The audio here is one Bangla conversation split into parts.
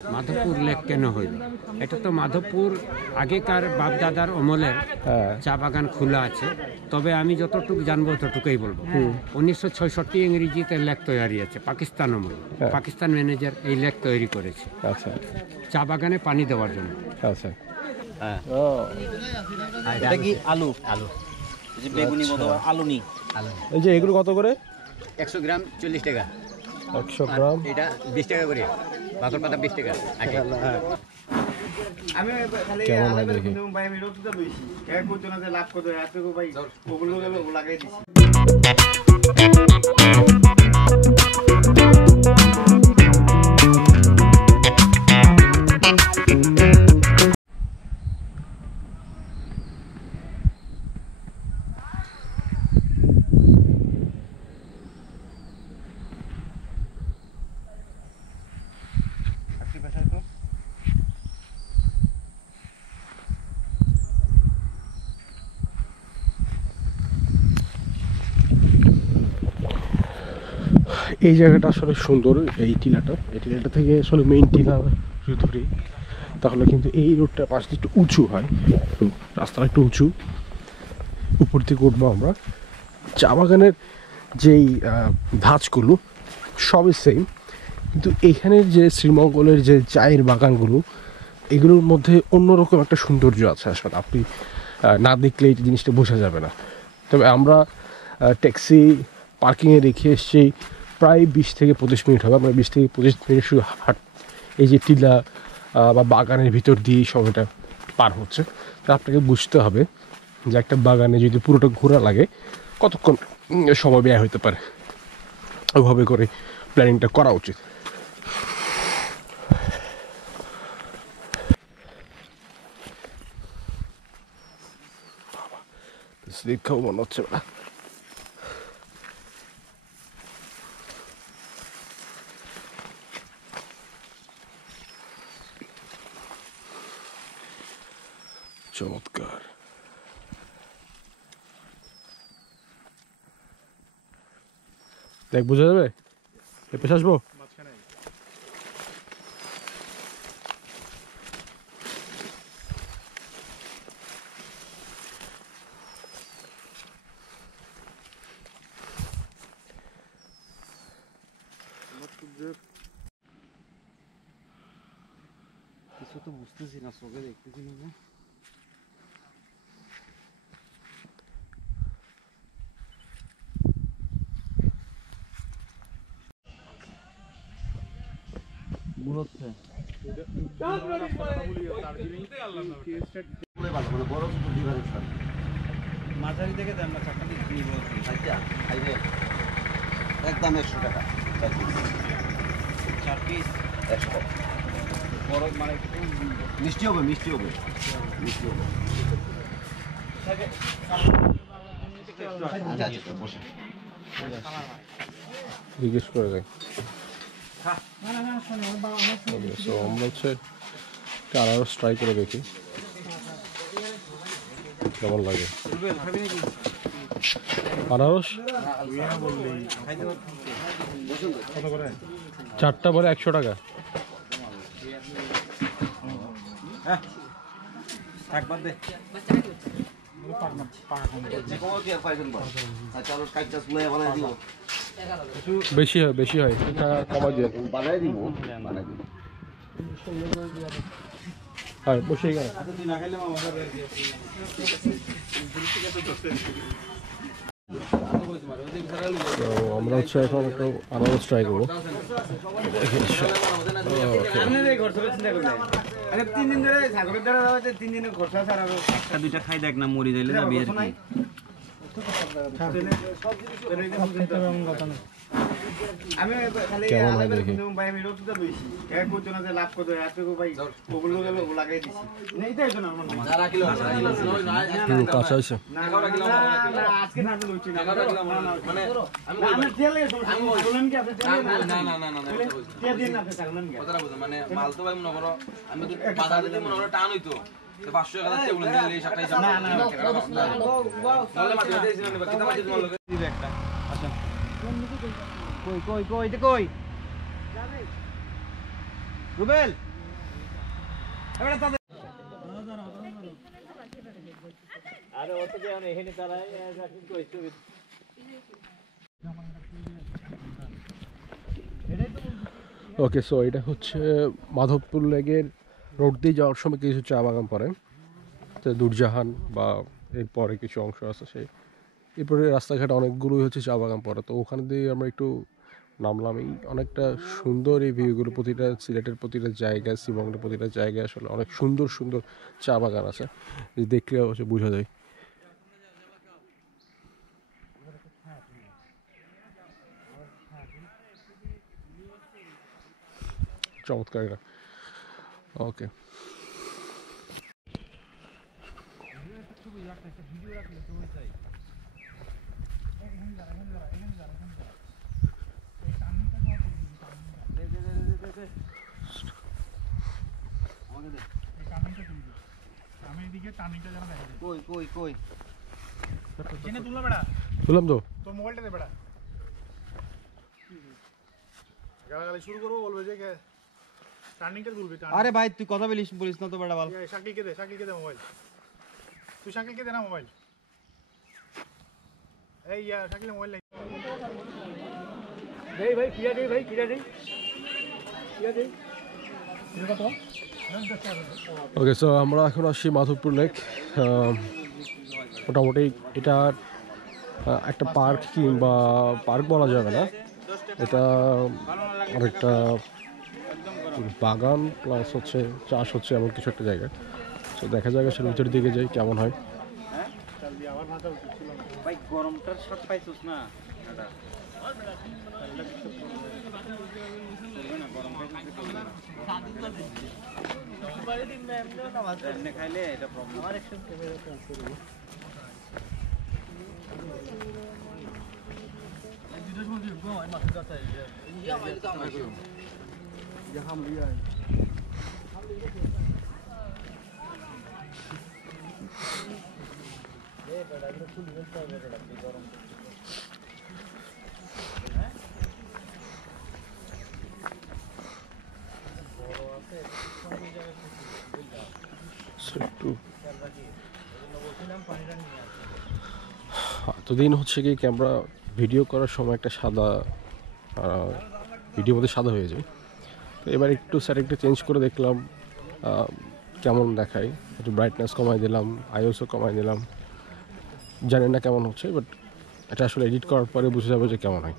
মাধবপুর লেক কেন হইল? এটা তো মাধবপুর আগেকার বাপদাদার অমলের চা বাগান খোলা আছে, তবে আমি যতটুকু জানবো ততটুকুই বলবো। 1966 ইংরেজিতে লেক তৈরি আছে, পাকিস্তান আমল, পাকিস্তান ম্যানেজার এই লেক তৈরি করেছে। আচ্ছা, চা বাগানে পানি দেওয়ার জন্য। আচ্ছা, এটা কি আলু? আলু যে বেগুনি মতো আলু নি আলু। এই যে এগুলো কত করে? 100 গ্রাম 40 টাকা। 100 গ্রাম এটা 20 টাকা করে। বাকর পাতা 20 টাকা। আমি খালি কেমন হয় দেখি। ভাই আমি রোদ তো লইছি এক পর্যন্ত যে লাভ করতে হয় এতটুকু ভাই ওগুলো লাগাই দিছি। এই জায়গাটা আসলে সুন্দর। এই টিলাটা থেকে আসলে মেইন টিলা ধরি তাহলে কিন্তু এই রোডটা পাশে একটু উঁচু হয়, রাস্তাটা একটু উঁচু, উপর থেকে উঠবো আমরা। চা বাগানের যেই ধাঁচগুলো সবই সেম, কিন্তু এখানের যে শ্রীমঙ্গলের যে চায়ের বাগানগুলো এগুলোর মধ্যে অন্যরকম একটা সৌন্দর্য আছে। আসলে আপনি না দেখলে এই জিনিসটা বোঝা যাবে না। তবে আমরা ট্যাক্সি পার্কিংয়ে রেখে এসেছি প্রায় 20 থেকে 25 মিনিট হবে। আমরা 20 থেকে 25 মিনিট শুধু এই যে টিলা বা বাগানের ভিতর দিয়ে সময়টা পার হচ্ছে। তা আপনাকে বুঝতে হবে যে একটা বাগানে যদি পুরোটা ঘোরা লাগে কতক্ষণ সময় ব্যয় হতে পারে, ওইভাবে করে প্ল্যানিংটা করা উচিত। স্লিপ খাবো মনে হচ্ছে না। চমৎকার। দেখ বোঝা যাবে পেছনে আসবো। কিছু তো বুঝতেছি না, চোখে দেখতেছি না। মাঝারি থেকে দেন না চাকরি নিব একদম 100 টাকা 4 পিস 100। বড় মানে মিষ্টি হবে। আচ্ছা বসে জিজ্ঞেস করে দেয়। আমরা হচ্ছে আনারস ট্রাই করে দেখি কেমন লাগে। আনারস 4টা বলে 100 টাকা। একবার দে বেশি হয় এটা কমা দিয়ে বানাই দিব। হ্যাঁ বসে গেল। আমরা হচ্ছে এখন একটু আনারস ট্রাই করবো। 3 দিন ধরে ছাগলের দ্বারা 3 দিনের খরচা ছাড়া একটা দুইটা খাই দেখ না, মরি যাইলে যাবি আর কি। আমি খালি কেমন হয় দেখি। ভাই আমি রোদ তো লইছি এক পর্যন্ত যে লাভ করতে হয় এতটুকু ভাই ওগুলো লাগাই দিছি। এইটাই তো না মনে হয় কাঁচা হয়েছে। না আজকে না লইছি না মানে আমি তেলে আমি বললাম কি আপনি না কে দিন আপনি ছাগলেন কি কথাটা বুঝো মানে মাল তো ভাই মনে করো আমি তো বাজার দিতে মনে করো টান হইতো 500 টাকা টেবিল দিলে এই সাতটাই না তাহলে মাত্র দিয়েছি না কিটা মাত্র তোমার লগে দিবে একটা। আচ্ছা কই কই কই রুবেল ওকে, সো এটা হচ্ছে মাধবপুর লেকের রোড দিয়ে যাওয়ার সময় কিছু চা বাগান পড়ে, তো দুরজাহান বা এরপরে কিছু অংশ আছে, সেই এরপরে রাস্তাঘাট অনেকগুলোই হচ্ছে চা বাগান পড়ে। তো ওখানে দিয়ে আমরা একটু নামলাম। এই অনেকটা সুন্দর এই ভিউগুলো, প্রতিটা সিলেটের প্রতিটা জায়গায়, শ্রীমঙ্গলের প্রতিটা জায়গায় আসলে অনেক সুন্দর সুন্দর চা বাগান আছে, দেখলে হচ্ছে বোঝা যায়। চমৎকার এটা। ওকে, কই কই কই তুললাম তো। তোর মোবাইলটা দে বেটা, গালাগালি শুরু করবো, বলবে যে টার্নিংটা তুলবি। আরে ভাই তুই কথা বলিস না তো বেটা বল। শাকিলকে দে মোবাইল, তুই শাকিলকে দে না মোবাইল। এই শাকিলের মোবাইল নেই। ভাই কিরা দেই ওকে, সো আমরা এখন আসছি মাধবপুর লেক। মোটামুটি এটা একটা পার্ক কিংবা পার্ক বলা যাবে না, এটা অনেকটা বাগান প্লাস হচ্ছে চাষ হচ্ছে এমন কিছু একটা জায়গা। তো দেখা যাক আসলে ভিতরের দিকে যাই কেমন হয়। ভাই গরমটার স্বাদ পাইছস না এটা খাইলে এটা প্রবলেম। একটু এতদিন হচ্ছে কি ক্যামেরা ভিডিও করার সময় একটা সাদা ভিডিও মধ্যে সাদা হয়ে যায়, তো এবার একটু সেটিংটা চেঞ্জ করে দেখলাম কেমন দেখায়। একটু ব্রাইটনেস কমাই দিলাম, আইওসও কমাই দিলাম, জানি না কেমন হচ্ছে, বাট এটা আসলে এডিট করার পরে বুঝে যাবে যে কেমন হয়।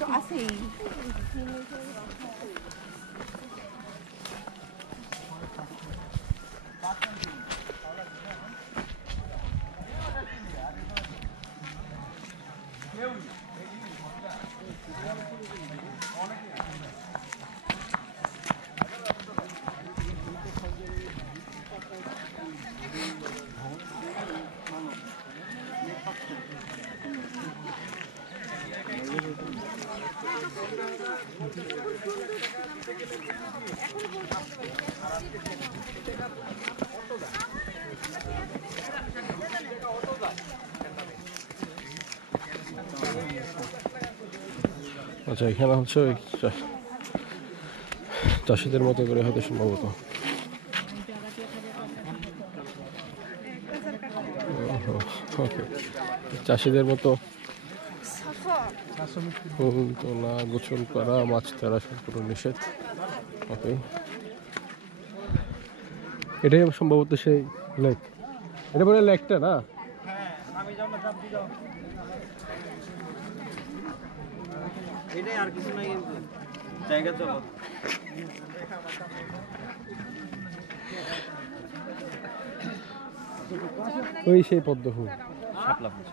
তো আছেই। আচ্ছা, এখানে হচ্ছে চাষিদের মতো করে হয়তো সম্ভবত চাষিদের মতো ফুল তোলা, গোসল করা, মাছ ধরা সম্পূর্ণ নিষেধ। ওকে, এটাই সম্ভবত সেই লেক, এটা বলে লেকটা না? এটাই আর কিছু নাই, কিন্তু জায়গা চলো। ওই সেই পদ্ম ফুল, শাপলা ফুল।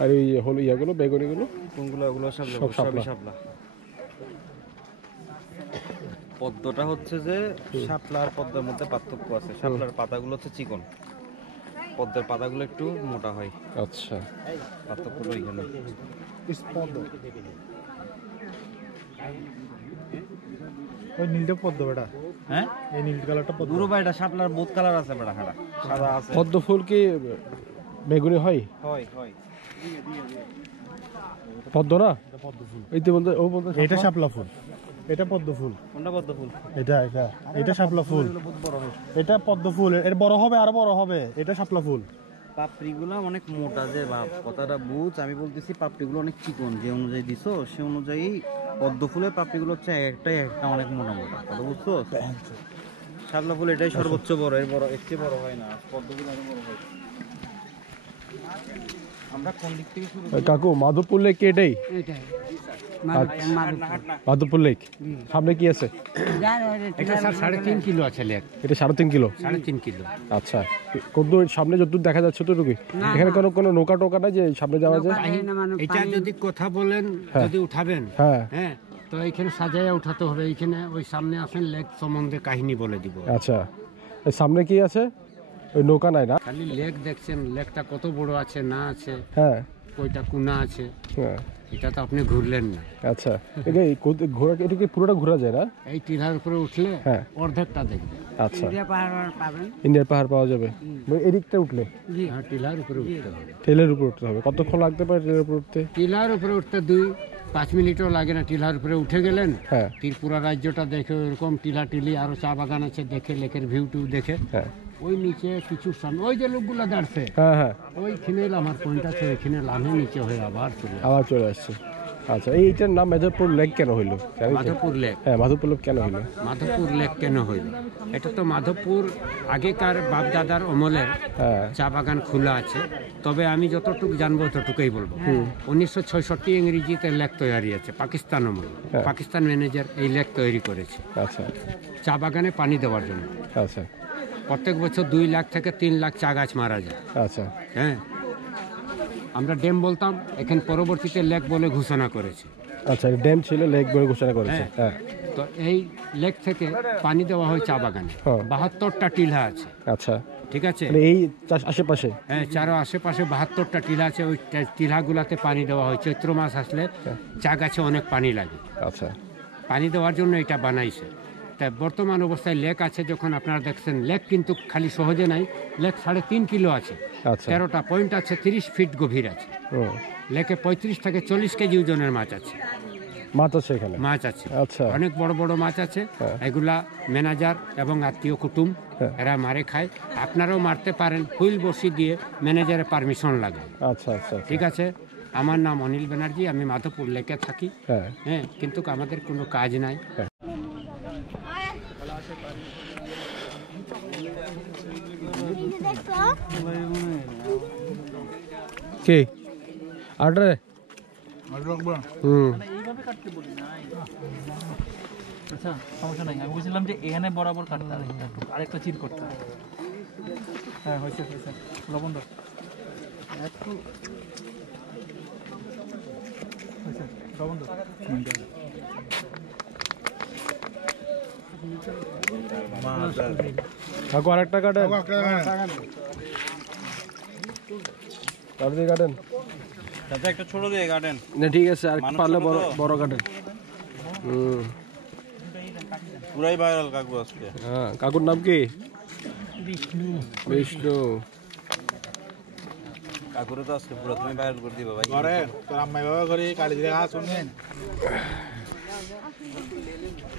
আর এই হলো ইয়াগুলো বেগুনিগুলো কোনগুলো? ওগুলো শাপলা, সব শাপলা। শাপলা। পদ্মটা হচ্ছে যে শাপলা আর পদ্মের মধ্যে পার্থক্য আছে। শাপলার পাতাগুলো হচ্ছে চিকন, পদ্মের পাতাগুলো একটু মোটা হয়। আচ্ছা, পার্থক্যটা ওইখানে। ওই নীলটা পদ্ম বেটা, হ্যাঁ, এই নীল কালারটা পদ্ম। পুরো বাড়িটা শাপলার বহুত কালার আছে বেটা, হাড়া সাদা আছে। পদ্ম ফুল কি বেগুনি হয়? হয় হয়। পদ্ম না, পদ্ম ফুল। এই তো বলতে ও বলতে এটা শাপলা ফুল, এটা পদ্ম ফুল। কোনটা পদ্ম ফুল? এটা শাপলা ফুল। এটা পদ্ম ফুল, এর বড় হবে, আরো বড় হবে। এটা শাপলা ফুল। পাপড়িগুলো অনেক মোটা, যে বাপ কথাটা বুঝ। আমি বলতেছি পাপড়িগুলো অনেক চিকন, যে অনুযায়ী দিছো সে অনুযায়ী পদ্ম ফুলের পাপড়িগুলো হচ্ছে একটা অনেক মোটা মোটা, কথা বুঝছো? শাপলা ফুল এটাই সর্বোচ্চ বড়, এর বড় এর চেয়ে বড় হয় না। পদ্মগুলো আরো বড় হয়। আমরা কোন দিক থেকে শুরু? কাকু মাধবপুর লেক কি এটাই? মাধবপুর লেক সামনে কি আছে? এটা স্যার 3.5 কিলো আছে লেক। এটা 3.5 কিলো। 3.5 কিলো। আচ্ছা, কত সামনে যতদূর দেখা যাচ্ছে ততটুকুই? এখানে কোনো নৌকা টোকা না যে সামনে যাওয়া যায়? এটা যদি কথা বলেন, যদি উঠাবেন, হ্যাঁ হ্যাঁ, তো এইখানে সাজাইয়া উঠাতে হবে। এইখানে ওই সামনে আসেন, লেক সম্বন্ধে কাহিনী বলে দিব। আচ্ছা, এই সামনে কি আছে? ওই নৌকা নাই না? খালি লেক দেখছেন, লেকটা কত বড় আছে না আছে, হ্যাঁ কয়টা কোনা আছে, হ্যাঁ। এটা তো আপনি ঘুরলেন না। আচ্ছা, এটা ঘোরা, এটা কি পুরোটা ঘোরা যায় না? এই টিলার উপরে উঠলে হ্যাঁ। অর্ধেকটা দেখবেন। আচ্ছা, পাবেন। ইন্ডিয়ার পাহাড় পাওয়া যাবে। এদিকটা উঠলে হ্যাঁ, টিলার উপরে উঠতে হবে। টেলের উপর উঠতে হবে। কতক্ষণ লাগতে পারে টেলের উপর উঠতে? টিলার উপরে উঠতে 2-5 মিনিটও লাগে না। টিলার উপরে উঠে গেলেন, হ্যাঁ ত্রিপুরা রাজ্যটা দেখে, ওরকম টিলা টিলি আরো চা বাগান আছে দেখে, লেকের ভিউ টিউ দেখে, হ্যাঁ ওই নিচে কিছু সামনে ওই যে লোকগুলো দাঁড়ছে, হ্যাঁ হ্যাঁ, ওইখানে আমার পয়েন্ট আছে, ওইখানে লামে নিচে হয়ে আবার চলে আসে। আবার চলে আসছে। আচ্ছা, এইটার নাম মাধবপুর লেক কেন হইলো? মাধবপুর লেক। হ্যাঁ, মাধবপুর লেক কেন হইলো? মাধবপুর লেক কেন হইল? এটা তো মাধবপুর আগেকার বাপদাদার অমলের হ্যাঁ চা বাগান খোলা আছে। তবে আমি যতটুকু জানবো ততটুকুই বলবো। 1966 ইংরেজিতে লেক তৈরি আছে, পাকিস্তান আমলে। পাকিস্তান ম্যানেজার এই লেক তৈরি করেছে আচ্ছা চা বাগানে পানি দেওয়ার জন্য। আচ্ছা প্রত্যেক বছর 2 লাখ থেকে 3 লাখ চা গাছ মারা যায়। আচ্ছা হ্যাঁ, আমরা ড্যাম বলতাম, এখন পরবর্তীতে লেক বলে ঘোষণা করেছে। আচ্ছা, ড্যাম ছিল, লেক বলে ঘোষণা করেছে। হ্যাঁ, তো এই লেক থেকে পানি দেওয়া হয় চা বাগানে। হ্যাঁ। 72টা টিলা আছে, আচ্ছা, ঠিক আছে? মানে এই আশেপাশে? হ্যাঁ, চারো আশেপাশে 72টা টিলা আছে। ওই টিলাগুলাতে পানি দেওয়া হয়। চৈত্র মাস আসলে চা গাছে অনেক পানি লাগে। আচ্ছা পানি দেওয়ার জন্য এটা বানাইছে। তা বর্তমান অবস্থায় লেক আছে যখন আপনারা দেখছেন, লেক কিন্তু খালি সহজে নাই। লেক 3.5 কিলো আছে, আচ্ছা 13টা পয়েন্ট আছে, 30 ফিট গভীর আছে। ও, লেকে 35 থেকে 40 কেজি ওজনের মাছ আছে। মাছ আছে এখানে? মাছ আছে, আচ্ছা অনেক বড় বড় মাছ আছে। এগুলা ম্যানেজার এবং আত্মীয় কুটুম এরা মারে খায়। আপনারাও মারতে পারেন, হুইল বসি দিয়ে, ম্যানেজারের পারমিশন লাগে। আচ্ছা আচ্ছা ঠিক আছে? আমার নাম অনিল ব্যানার্জি, আমি মাধবপুর লেকে থাকি। হ্যাঁ হ্যাঁ, কিন্তু আমাদের কোনো কাজ নাই। কি আরে আচ্ছা, সমস্যা নাই। আমি বলছিলাম যে এখানে বরাবর কাটতে হবে, আরেকটা চির করতে হবে। হ্যাঁ, হয়েছে হয়েছে। লবণ দাও একটু, হয়েছে, লবণ দাও। কাকু আরেকটা কাটেন, কাটেন। চাচা একটা ছোট দিয়ে গার্ডেন। না ঠিক আছে, আর পারলে বড় বড় কাটেন। পুরাই ভাইরাল কাকু আজকে। হ্যাঁ, কাকুর নাম কি? বিষ্ণু। কাকুরে তো আজকে পুরো তুমি ভাইরাল করে দিবা ভাই। ঘরে তোর আম্মাই বাবা করে কালি দিয়ে হাত শুনবেন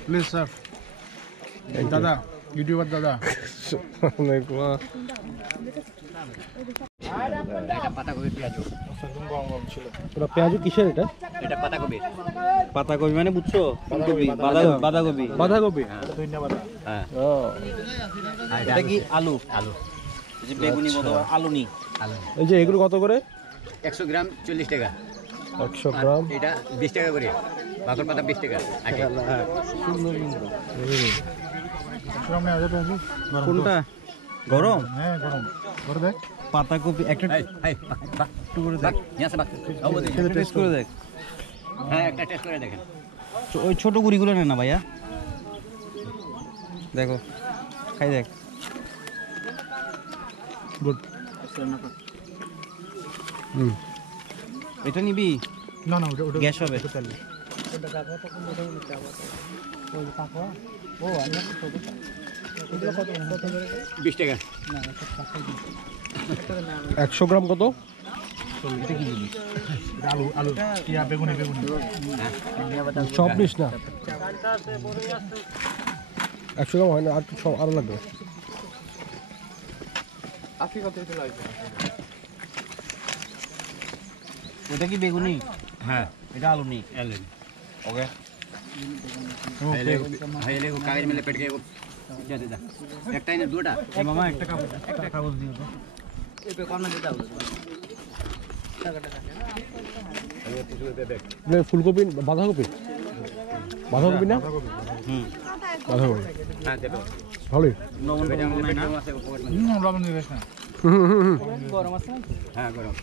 প্লিজ স্যার। দাদা, ইউটিউবার দাদা। পেঁয়াজু কিসের এটা? এটা পাতাকপি। পাতাকপি মানে বুঝছো? ফুলকপি, বাঁধাকপি। বাঁধাকপি। ধন্যবাদ। হ্যাঁ, ও, এটা কি আলু? আলু, এই যে বেগুনি মতো আলু নি। এই যে এগুলো কত করে? 100 গ্রাম 40 টাকা, 100 গ্রাম। এটা 20 টাকা করে। বাকর পাতা 20 টাকা। সামনে আগে পেঁয়াজু কোনটা গরম? হ্যাঁ গরম। পাতাকপি একটা একটু করে দেখ টেস্ট করে দেখ হ্যাঁ একটা টেস্ট করে দেখেন ওই ছোট গুড়িগুলো নেন না ভাইয়া দেখো খাই দেখ গুড এটা নিবি না না ওটা গ্যাস হবে ও আমি 20 টাকা 100 গ্রাম কত আলু আলু ইয়া বেগুনি সব নিস না 100 গ্রাম হয় না আর সব আরো লাগবে ওটা কি বেগুনি হ্যাঁ এটা আলু নেই এলেন ওকে হাইলে কাগজ মেলে পেট के जा दे एक टाइम দুটা মামা একটা কাগজ দিও তো ফুলকপি বাঁধাকপি বাঁধাকপি না হুম বাঁধাকপি হ্যাঁ দেব ভালোই লবণ নাই না লবণ দিবেশ না হুম হুম হুম গরম আছে হ্যাঁ গরম